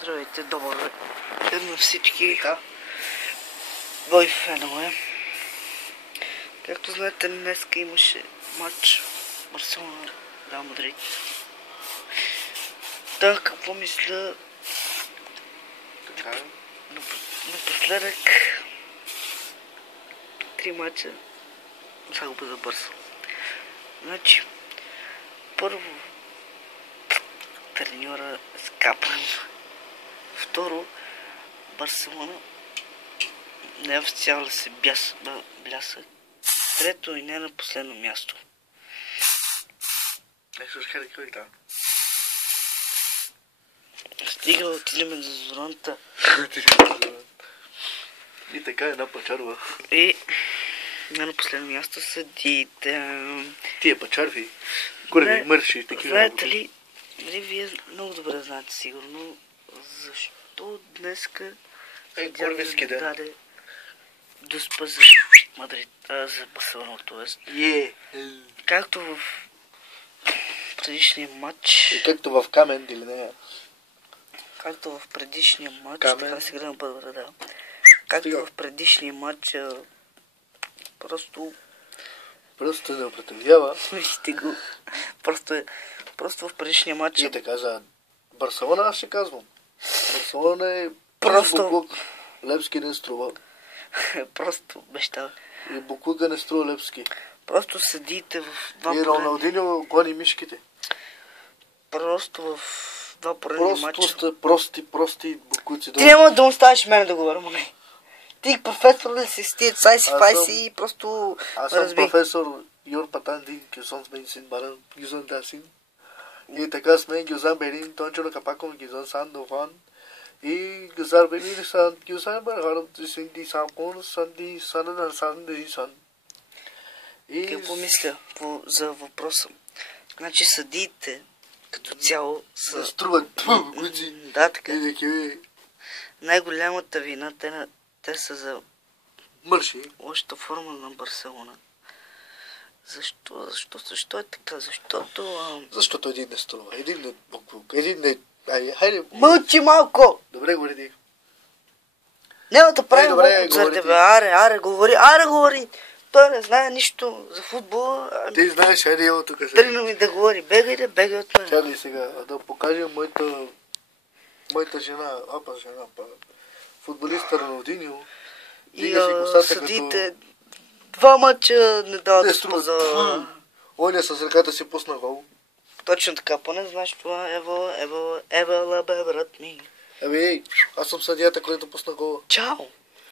Здравейте, добър ден на всички бой фенове. Както знаете, днес имаше матч Барселона Реал Мадрид. Да, какво мисля? Напоследък 3 мача загуба за Барса. Значи, първо треньора скапан. Второ, Барселона неофициално се бляса. Трето и не на последно място. Стига, отидем за Зоранта. И така една пачарва. И не на последно място съдиите. Тия пачарви, горе мърши и такива. Знаете ли, вие много добре знаете сигурно, защо днеска Горвиски ден даде доспа за Мадрид, за Барселона, т.е. Както в предишния матч. И както в Камен или не? Както в предишния матч. Камен. Така сега да бъда, да. Както в предишния матч, просто не употребява. вижте го. Просто в предишния матч. И така за Барселона аз ще казвам. Барселона е Просто буклук. Левски не струва. просто беща. И буклука не струва Левски. Просто седите в два И Роналдиньо гони мишките. Просто в два поредни матча. Прости буклуци. Ти няма да оставиш мен да говоря, моне. Ти професор ли си, стият сайси и просто аз съм професор Йор Патанди, Гюсон сме син баран, Гюсон Дасин. И така сме Гюзан Берин, Тончо Капаком, Гюзон Сан Дофан. И Гюзар Берин, Сан Гюзан Бархарам, Синди Самкон, Санди Санан, Санди Сан. Какво мисля за въпроса? Значи съдиите като цяло са... Струват. Да, така. Най-голямата вина, те са за мърши. лошата форма на Барселона. Защо е така? Защото един не струва. Един не буклук. Един не... Хайде. Мълчи малко! Добре, говори. Няма да правим добре, за тебе. Аре, говори. Той не знае нищо за футбола. Ти знаеш, хайде ево тук сега. Тръгна ми да говори. Бегай от мен. Чакай сега, да покажем моята жена, футболиста Роналдиньо. И съдите два мача не дават за... Оня с ръката си пусна гол. Точно така, поне знаеш това. Ева, бе, брат ми. Ей, аз съм съдията, който пусна гола. Чао!